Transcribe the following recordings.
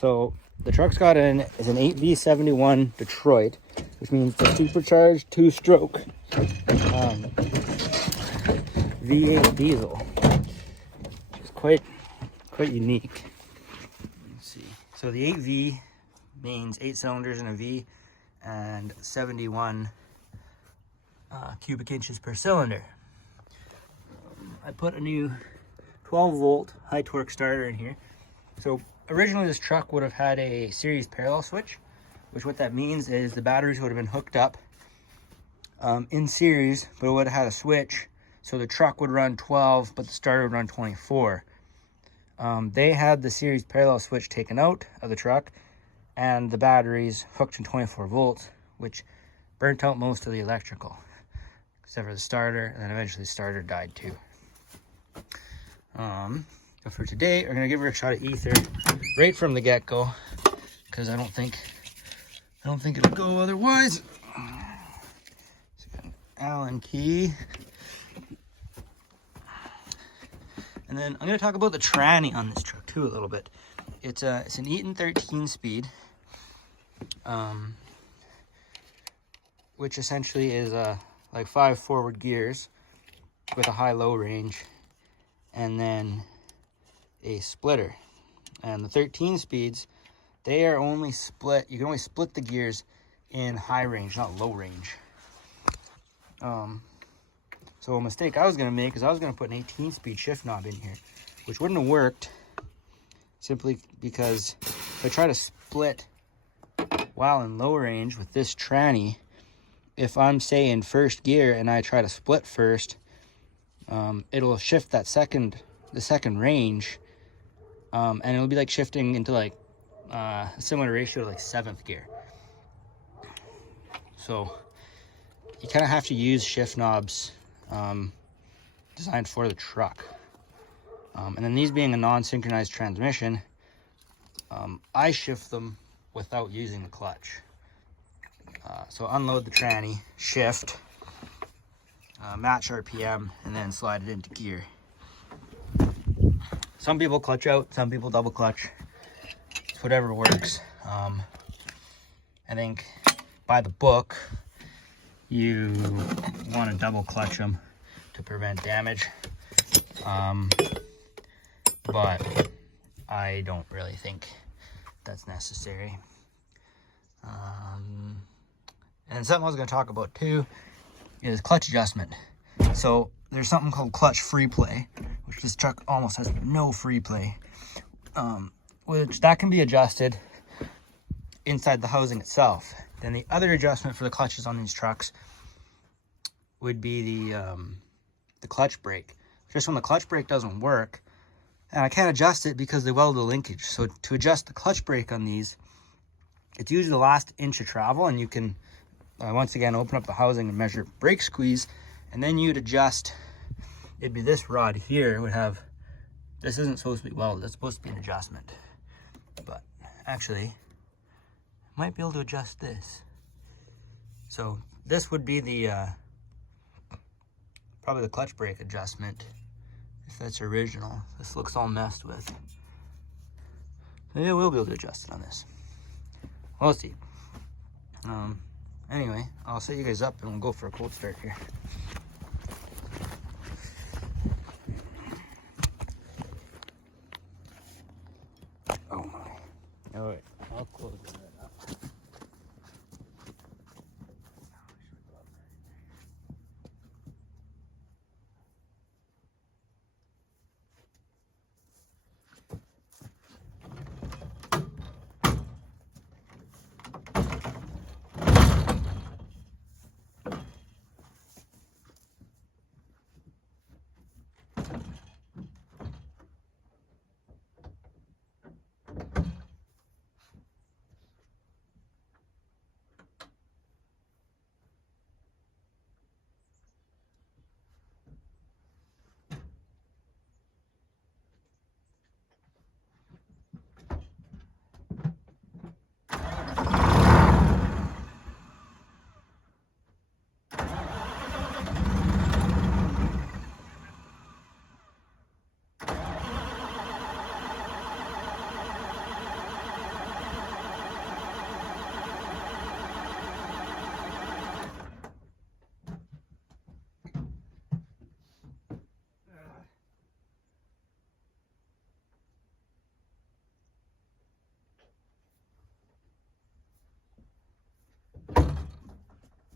So the truck's got is an 8V71 Detroit, which means the supercharged 2-stroke V8 diesel, which is quite unique. Let's see. So the 8V means 8 cylinders in a V and 71 cubic inches per cylinder. I put a new 12-volt high torque starter in here. So originally this truck would have had a series parallel switch, which what that means is the batteries would have been hooked up in series, but it would have had a switch, so the truck would run 12, but the starter would run 24. They had the series parallel switch taken out of the truck and the batteries hooked in 24 volts, which burnt out most of the electrical, except for the starter, and then eventually the starter died too. But for today, we're gonna give her a shot of ether right from the get-go, because I don't think it'll go otherwise. So got an Allen key. And then I'm gonna talk about the tranny on this truck too a little bit. It's an Eaton 13-speed, which essentially is like 5 forward gears with a high-low range, and then a splitter. And the 13 speeds, they are only split, you can only split the gears in high range, not low range. So a mistake I was going to make is I was going to put an 18-speed shift knob in here, which wouldn't have worked, simply because if I try to split while in low range with this tranny, if I'm, say, in first gear and I try to split first, it'll shift the second range, and it'll be like shifting into like a similar ratio to like 7th gear. So you kind of have to use shift knobs designed for the truck. And then these being a non-synchronized transmission, I shift them without using the clutch. So unload the tranny, shift, match RPM, and then slide it into gear. Some people clutch out, some people double clutch. It's whatever works. I think by the book, you want to double clutch them to prevent damage. But I don't really think that's necessary. And something I was going to talk about too is clutch adjustment. So there's something called clutch free play, which this truck almost has no free play, which that can be adjusted inside the housing itself. Then the other adjustment for the clutches on these trucks would be the clutch brake. Just when the clutch brake doesn't work, and I can't adjust it because they weld the linkage. So to adjust the clutch brake on these, it's usually the last inch of travel, and you can once again open up the housing and measure brake squeeze, and then you'd adjust. It'd be this rod here would have, this isn't supposed to be welded, it's supposed to be an adjustment, but actually I might be able to adjust this. So this would be the probably the clutch brake adjustment, if that's original. This looks all messed with. Maybe I will be able to adjust it on this. We'll see. Anyway, I'll set you guys up and we'll go for a cold start here. Oh my. Alright, I'll close that up.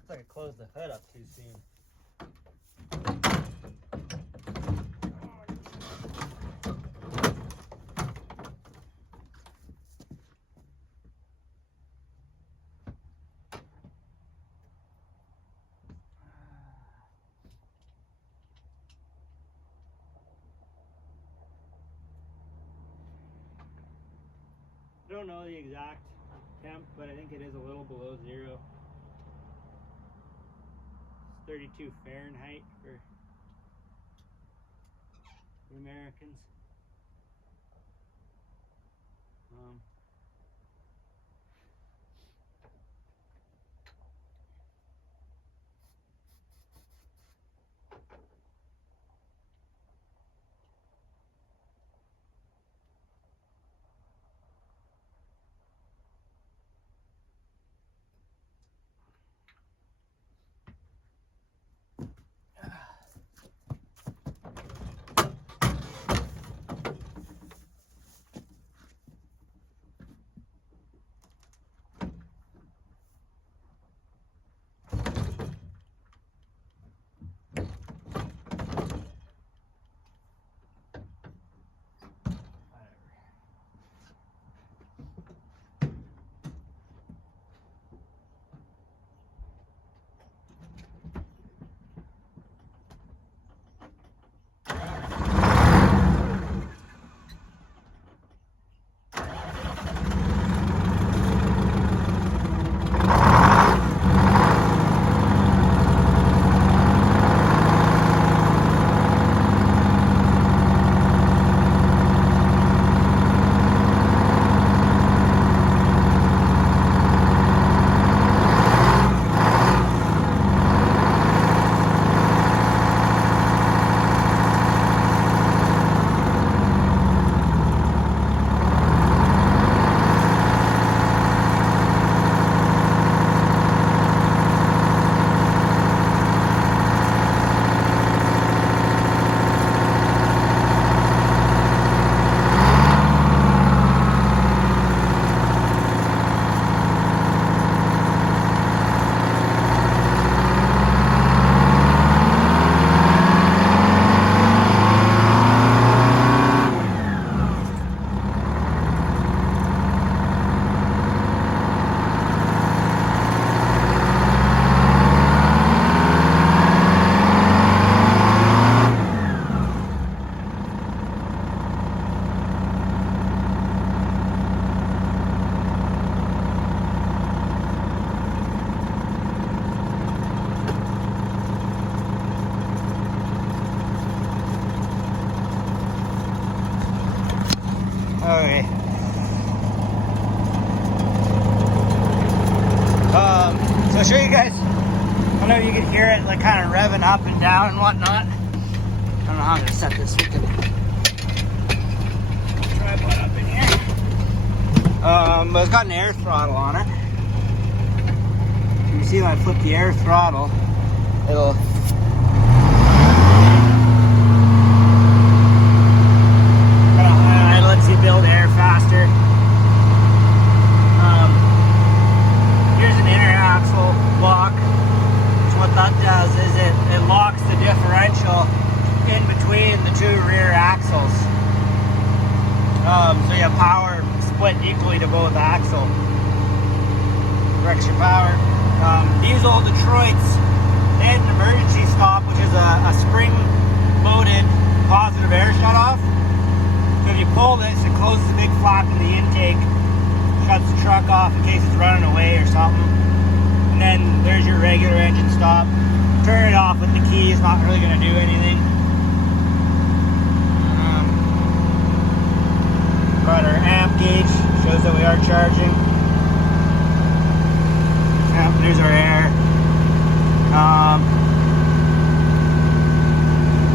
Looks like I closed the hood up too soon. I don't know the exact temp, but I think it is a little below 0. It's 32 Fahrenheit for the Americans. Okay. So I'll show you guys. I know you can hear it like kind of revving up and down and whatnot. I don't know how I'm gonna set this. We can tripod up in here. But it's got an air throttle on it. You can see when I flip the air throttle, it'll build air faster. Here's an inner axle lock. So what that does is it locks the differential in between the two rear axles. So you have power split equally to both axles. Extra power. These old Detroits, they had an emergency stop, which is a spring-loaded positive air shutoff. So if you pull this, it closes a big flap in the intake, shuts the truck off in case it's running away or something. And then there's your regular engine stop. Turn it off with the key, it's not really going to do anything. Got our amp gauge, shows that we are charging. Yep, there's our air.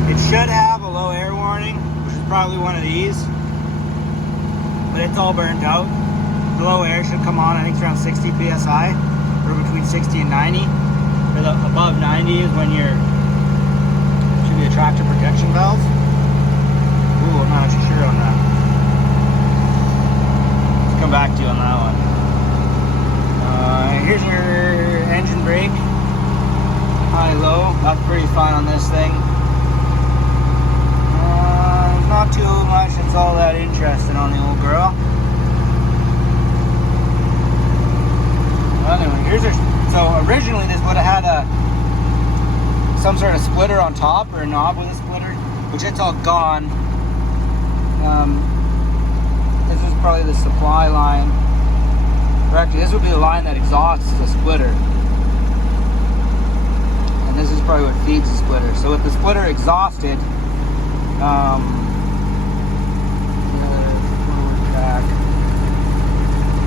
It should have a low air warning, probably one of these, but it's all burnt out. The low air should come on, I think it's around 60 psi, or between 60 and 90. Or the above 90 is when should be a tractor protection valve. Ooh, I'm not actually sure on that. Let's come back to you on that one. Here's your engine brake. low. That's pretty fun on this thing. Not too much that's all that interesting on the old girl. Anyway, here's her. So originally this would have had some sort of splitter on top, or a knob with a splitter, which it's all gone. This is probably the supply line. Or actually, this would be the line that exhausts the splitter. And this is probably what feeds the splitter. So with the splitter exhausted,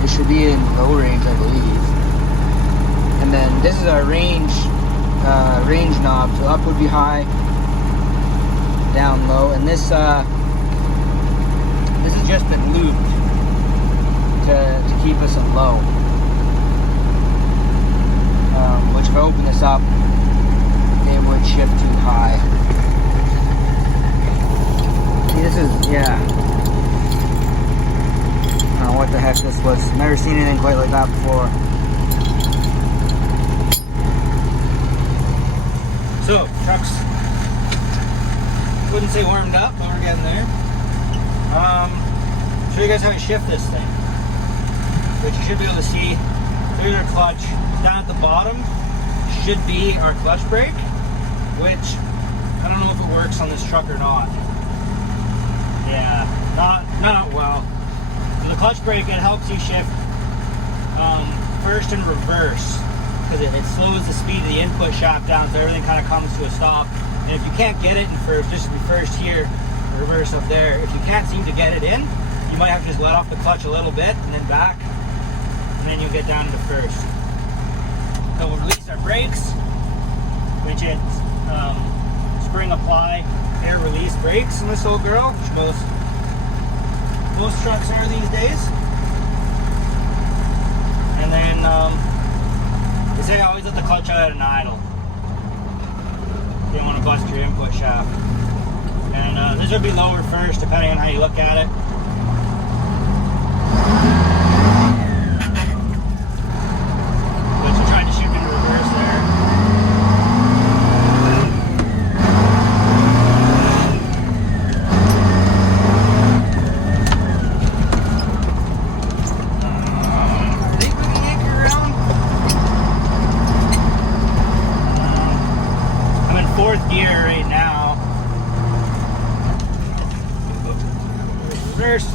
it should be in low range, I believe. And then this is our range knob. So up would be high, down low, and this has just been lubed to keep us in low. Which if I open this up, it would shift too high. See, this is, yeah. I don't know what the heck this was. Never seen anything quite like that before. So, truck's, wouldn't say warmed up, but we're getting there. Show you guys how we shift this thing. Which you should be able to see. There's our clutch. Down at the bottom should be our clutch brake, which I don't know if it works on this truck or not. Yeah, not well. So the clutch brake, it helps you shift first and reverse, because it slows the speed of the input shaft down, so everything kind of comes to a stop. And if you can't get it in first, just be first here, reverse up there. If you can't seem to get it in, you might have to just let off the clutch a little bit and then back, and then you'll get down to first. So we'll release our brakes, which is spring apply air release brakes in this old girl, which most trucks are these days. And then they say always let the clutch out at an idle. You don't want to bust your input shaft. And this would be lower first, depending on how you look at it. Which we're trying to shift into reverse there. I'm in fourth gear right now. Reverse.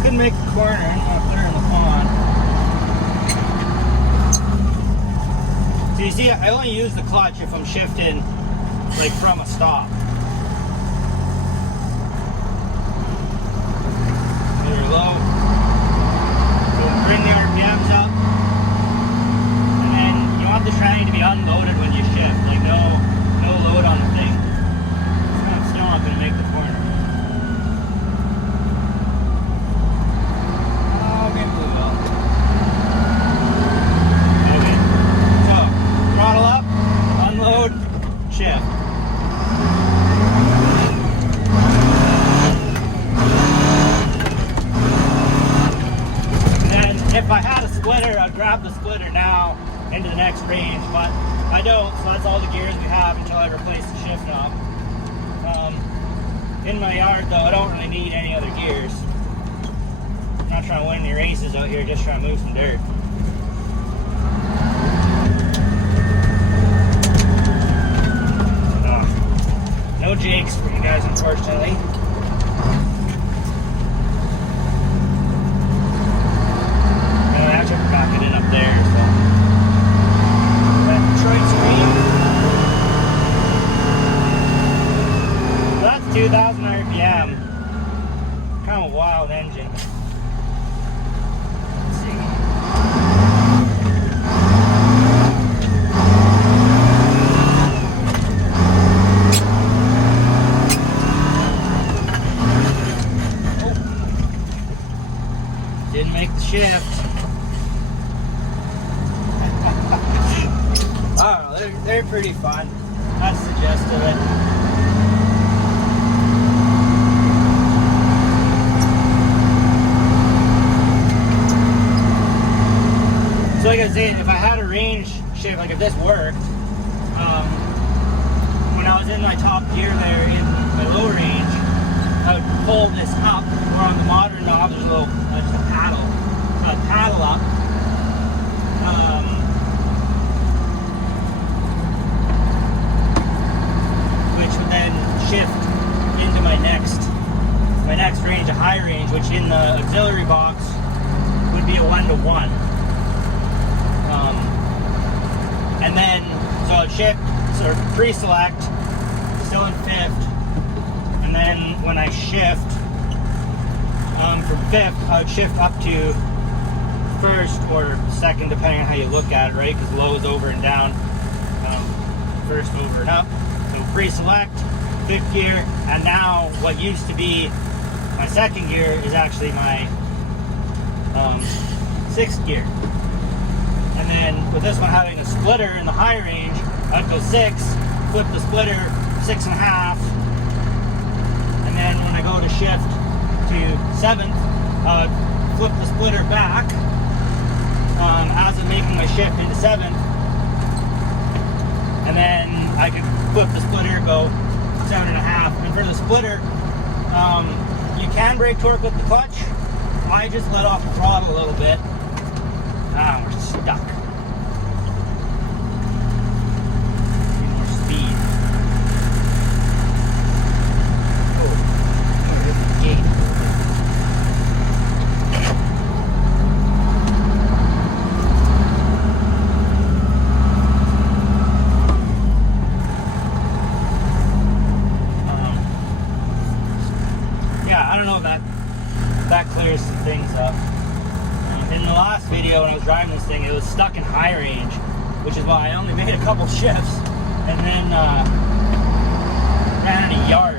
Couldn't make the corner up there in the pond. So you see, I only use the clutch if I'm shifting like from a stop. They're low. So bring the RPMs up, and then you want the tranny to be unloaded when you shift. Like no load on the thing. I'm still not going to make the corner. If I had a splitter, I'd grab the splitter now into the next range, but I don't, so that's all the gears we have until I replace the shift knob. In my yard though, I don't really need any other gears. I'm not trying to win any races out here, just trying to move some dirt. No jakes for you guys, unfortunately. Back it in up there, so that Detroit screen. So that's 2,000 RPM. Kind of a wild engine. Let's see. Oh. Didn't make the shift. Oh, they're pretty fun. That's the gist of it. So like I was saying, if I had a range shift, like if this worked, when I was in my top gear there in my low range, I would pull this up, or on the modern knob there's a little paddle. I'd paddle up, which would then shift into my next range, a high range, which in the auxiliary box would be a 1-to-1. And then, so I'd shift, sort of pre-select, still in fifth, and then when I shift from fifth, I would shift up to first or second, depending on how you look at it, right? Because low is over and down, first over and up. So pre-select, fifth gear, and now what used to be my second gear is actually my sixth gear. And then with this one having a splitter in the high range, I'd go 6, flip the splitter 6.5, and then when I go to shift to 7th, flip the splitter back as I'm making my shift into 7th, and then I could flip the splitter, go 7.5. And for the splitter, you can brake torque with the clutch. I just let off the throttle a little bit. We're stuck. Need more speed. Oh, there's the gate. Yeah, I don't know if that clears some things up. In the last video when I was driving this thing, it was stuck in high range, which is why I only made a couple shifts and then ran in a yard.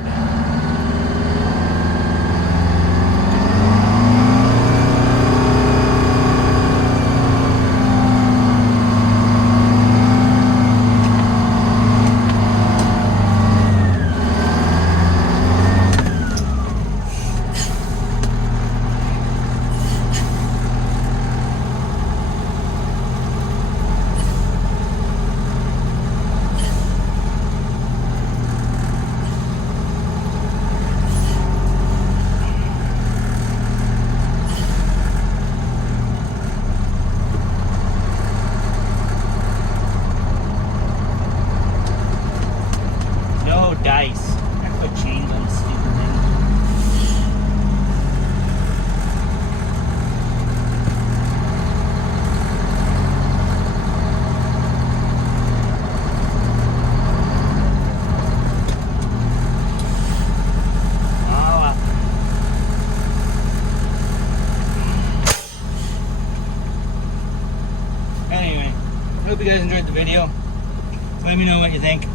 Dice. I put chains on the stupid thing. Anyway, hope you guys enjoyed the video. Let me know what you think.